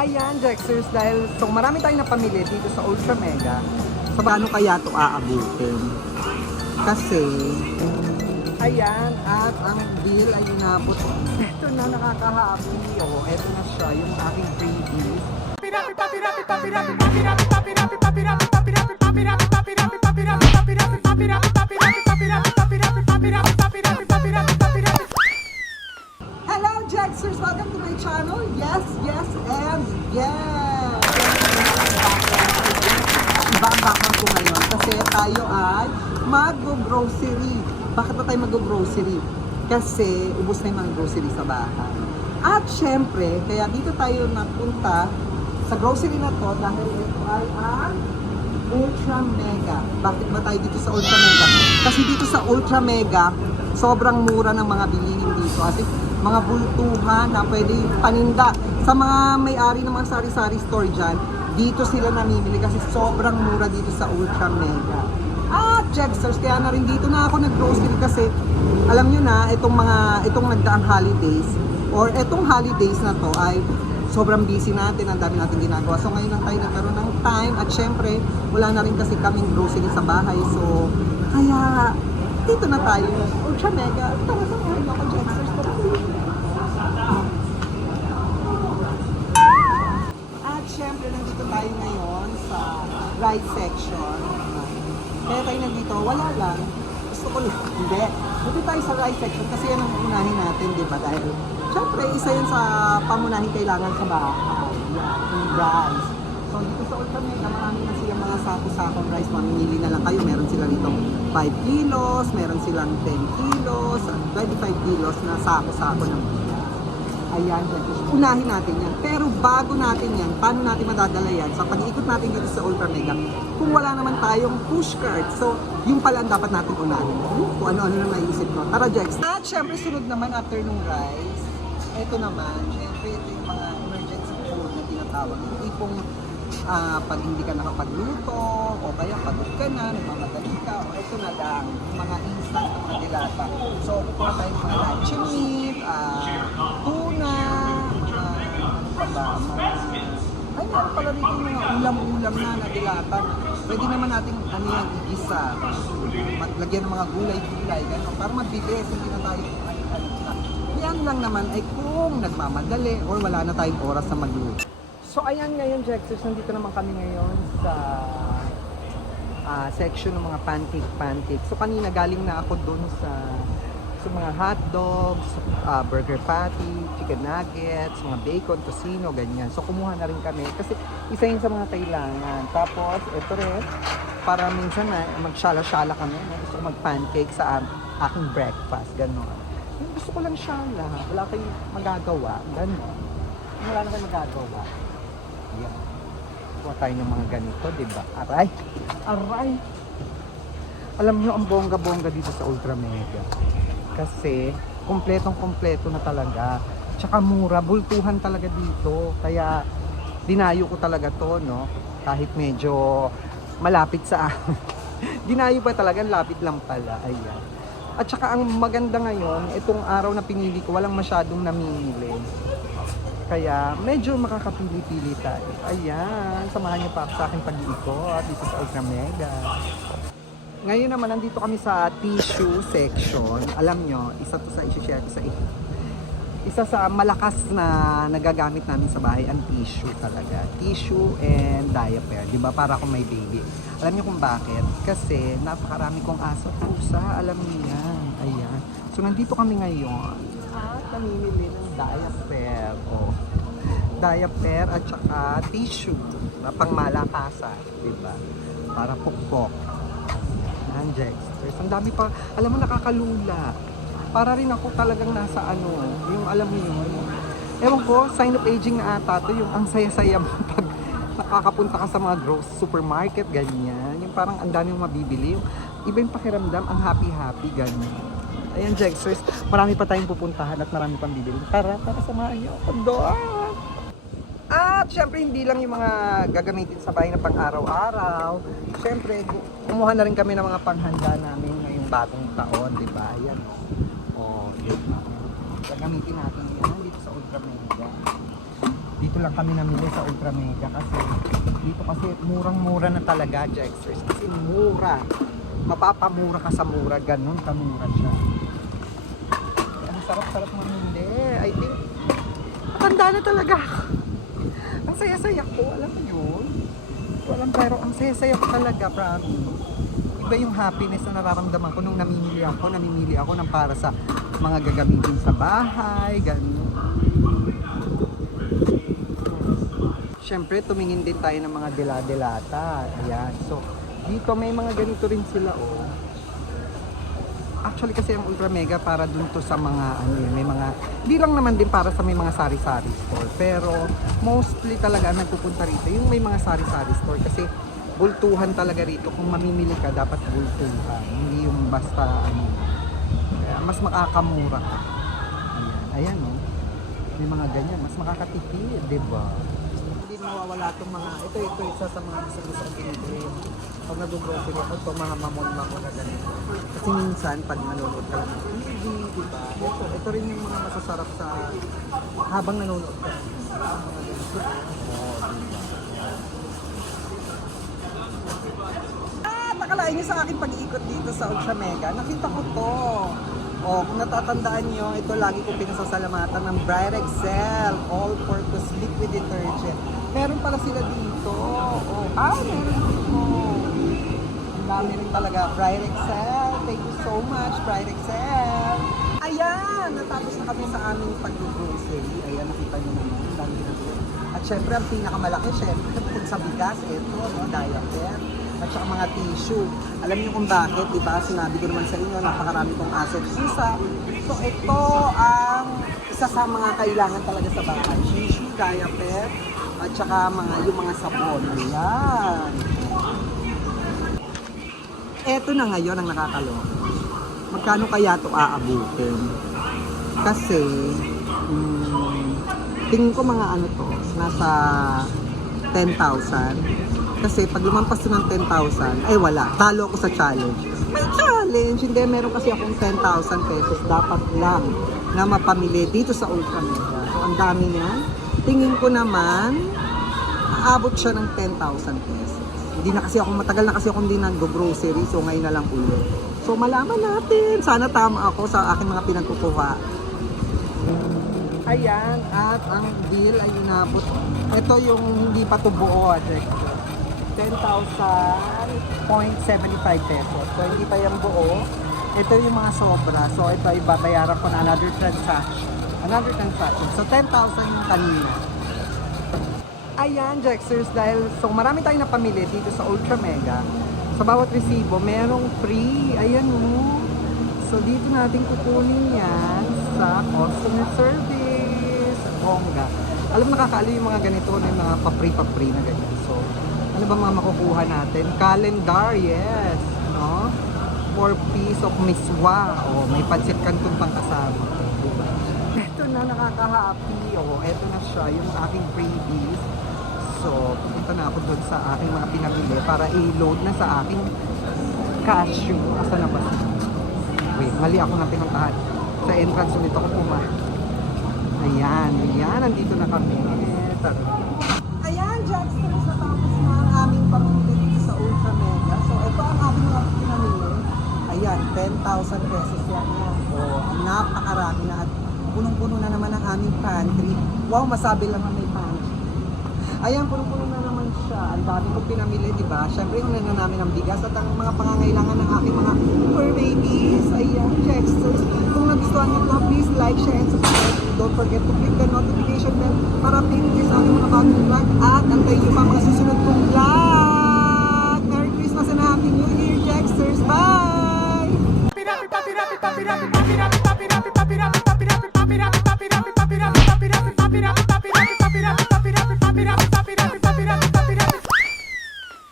Ayan, Jexers, dahil so marami tayong napamili dito sa Ultra Mega. So, paano kaya ito aabutin? Kasi, ayan, at ang deal ay inabot. Ito na nakakahappy. O, ito na siya, yung aking freebies. Hello, Jexers! Welcome to my channel. Yes, yes, and yes! Iba ang background ko ngayon kasi tayo ay mag-grocery. Bakit ba tayo mag-grocery? Kasi ubos na yung mga grocery sa bahay. At syempre, kaya dito tayo napunta sa grocery na to dahil ito ay ang Ultra Mega. Bakit ba tayo dito sa Ultra Mega? Kasi dito sa Ultra Mega, sobrang mura ng mga bilihin dito. Kasi mga bultuhan na pwede paninda. Sa mga may-ari ng mga sari-sari store dyan, dito sila namimili kasi sobrang mura dito sa Ultra Mega. At Jexers, kaya na rin dito na ako nag-grocery kasi alam nyo na, itong nagdaang holidays or itong holidays na to ay sobrang busy natin, ang dami natin ginagawa. So ngayon lang tayo nagkaroon ng time at syempre wala na rin kasi kaming grocery sa bahay. So kaya dito na tayo, Ultra Mega. Tara sa mga ako, Jexers. At syempre nandito tayo ngayon sa rice section. Kaya tayo nandito, wala lang. Gusto ko lang, hindi. Dito tayo sa rice section kasi yan ang unahin natin, di ba? Dahil syempre, isa yun sa pamunahing kailangan sa bahay. Yung rice. So, dito sa Ultra Mega, marami na silang mga sako-sakong rice. Mamimili na lang kayo. Meron sila rito 5 kilos, meron silang 10 kilos, 25 kilos na sako-sako ng bigas. Ayan, unahin natin yan. Pero bago natin yan, paano natin madadala yan? Sa pag-iikot natin dito sa Ultra Mega, kung wala naman tayong push cart, so yung pala ang dapat natin unahin. Kung ano-ano na naisip ko. Tara, Jex. At syempre, sunod naman after nung rice, ito naman, syempre, ito yung mga emergency food na tinatawag. Yung tipong pag hindi ka nakapagluto, o kaya pagod ka na, nagmamadali ka, o ito na lang, mga instant na mga dilata. So, kukuha tayo ng mga lunch meat, tuna, ano pa ba, ay, meron pala rito yung mga ulam-ulam na dilata. Pwede naman natin ano yan, igisa, maglagyan ng mga gulay-gulay, gano'n, para mabilis, hindi na tayo alita. Yan lang naman ay kung nagmamadali or wala na tayong oras na magluto. So ayan ngayon, Jexers, nandito naman kami ngayon sa section ng mga pancake. So kanina galing na ako dun sa mga hot dogs, burger patty, chicken nuggets, mga bacon, tocino, ganyan. So kumuha na rin kami kasi isa yun sa mga kailangan. Tapos ito rin, para minsan na magsala-shala kami, gusto ko mag-pancake sa aking breakfast, gano'n. Gusto ko lang shala, wala kayong magagawa, gano'n. Wala na kayong magagawa. Yan. Kuha tayo ng mga ganito, diba? Aray! Aray! Alam nyo, ang bongga-bongga dito sa Ultra Mega. Kasi, kompletong-kompleto na talaga. Tsaka mura, bultuhan talaga dito. Kaya, dinayo ko talaga to, no? Kahit medyo malapit sa akin. Dinayo pa talaga, lapit lang pala. Ayan. At saka, ang maganda ngayon, itong araw na pinili ko, walang masyadong namimili. Kaya medyo makakapili-pili tayo. Ayan, samahan niyo pa ako sa aking pag-iikot dito sa Ultra Mega. Ngayon naman, nandito kami sa tissue section. Alam nyo, isa to sa i-share ko sa inyo. Isa sa malakas na nagagamit namin sa bahay ang tissue talaga. Tissue and diaper, di ba? Para kung may baby. Alam niyo kung bakit? Kasi napakarami kong aso at pusa. Alam niyo yan. Ayan. So, nandito kami ngayon at namimili ng diaper. O, diaper at saka tissue na pangmalakasan, di ba? Para pukpok. Jexers. Ang dami pa, alam mo, nakakalula. Para rin ako talagang nasa ano, yung alam mo yun. Ewan ko, sign of aging na ata to, yung ang saya-saya mo pag nakakapunta ka sa mga supermarket, ganyan. Yung parang ang dami mong mabibili. Yung iba yung pakiramdam, ang happy-happy, ganyan. Ayan, Jexers, marami pa tayong pupuntahan at marami pang bibili. Tara, samahan niyo ako doon. At syempre hindi lang yung mga gagamitin sa bahay na pang-araw-araw. Syempre, kumuha na rin kami ng mga panghanda namin ngayong bagong taon, di ba? Ayan. Okay. Gagamitin natin yan dito sa Ultra Mega. Dito lang kami namili sa Ultra Mega kasi dito kasi murang-mura na talaga, Jexers. Kasi mura. Mapapamura ka sa mura, ganun kamura siya. Ang sarap-sarap mamili. I think matanda na talaga. Ang saya-saya ko, alam mo yun? Ito alam, pero ang saya-saya ko talaga, promise. Iba yung happiness na nararamdaman ko nung namimili ako ng para sa mga gagamitin sa bahay, ganun. Siyempre, tumingin din tayo ng mga dila-delata. Ayan. So, dito may mga ganito rin sila, oh. Actually, kasi ang Ultra Mega para dun to sa mga, may mga, hindi lang naman din para sa may mga sari-sari store. Pero, mostly talaga nagpupunta rito yung may mga sari-sari store. Kasi, bultuhan talaga rito. Kung mamimili ka, dapat bultuhan. Hindi yung basta, kaya mas makakamura ka. Ayan, oh. May mga ganyan. Mas makakatipid, diba? Mawawala itong mga, ito isa sa mga gusto kong pinili. Pag nag-grocery ako, ito mga mamon-mamon na ganito. Kasi minsan, pag nanonood ka lang ng TV, diba? Ito rin yung mga masasarap sa habang nanonood ka. Nakalain niyo sa aking pag-iikot dito sa Ultra Mega. Nakita ko to. Oh, kung natatandaan niyo, ito lagi kong pinasasalamatan ng Bright Excel All-Purpose Liquid Detergent. Meron pala sila dito. Oh, meron dito. Ang dami rin talaga. Bright Excel. Thank you so much, Bright Excel. Ayan! Natapos na kami sa aming pag-grocery. Ayan, nakita niyo naman. Ang dami na dito. At syempre, ang pinakamalaki, syempre, kung sa bigas, ito, no, diaper. At saka mga tissue. Alam niyo kung bakit, di ba? Sinabi ko naman sa inyo, napakarami kong assets. So, ito ang isa sa mga kailangan talaga sa bahay. Tissue, diaper, at saka yung mga sabon. Ayan. Ito na ngayon ang nakakaloka. Magkano kaya ito aabutin? Kasi, tingin ko mga ano to, nasa 10,000. Kasi pag lumampas ng 10,000, ay wala, talo ako sa challenge. May challenge, hindi, meron kasi akong 10,000 pesos, dapat lang na mapamili dito sa Ultra Mega. So, ang dami niya. Tingin ko naman, aabot siya ng 10,000 pesos. Hindi na kasi ako, matagal na kasi ako hindi nag-grocery, so ngayon na lang ulit. So, malaman natin. Sana tama ako sa aking mga pinagkukuha. Ayan, at ang bill ay inabot. Ito yung hindi pa to buo, 10,000.75 pesos. So, hindi pa yung buo. Ito yung mga sobra. So, ito ay babayaran ko na another transaction. So, 10,000 yung kanina. Ayan, Jexers, dahil so marami tayong napamili dito sa Ultra Mega. Sa bawat resibo, merong free. Ayan mo. So, dito natin kukunin yan sa customer service. Bongga. Alam, nakakaaliw yung mga ganito na yung mga pa-free na ganyan. So, ano ba mga makukuha natin? Calendar, yes. No? 4 piece of miswa. O, may pansit canton pang kasama. Diba? Ito na, nakaka-happy. O, ito na siya, yung aking freebies. So, punta na ako doon sa aking mga pinamili para i-load na sa aking cashew. Asa na ba? Wait, mali ako na pinuntahan. Sa entrance ulit ako pumahan. Ayan, nandito na kami. Ayan, Jackson, natapos na ang aming pamili dito sa Ultra Mega. So, ito ang aking mga pinamili. Ayan, 10,000 pesos yan. O, napakarami na at punong-puno na naman ang aming pantry. Wow, masabi lang na may pantry. Ayan, punong-puno na naman siya. Ang dami kong pinamili, di ba? Siyempre, yung na namin ang bigas at ang mga pangangailangan ng aking mga fur babies. Ayan, Jackson. Kung nagustuhan niyo ito, please like, share, and subscribe. Don't forget to click the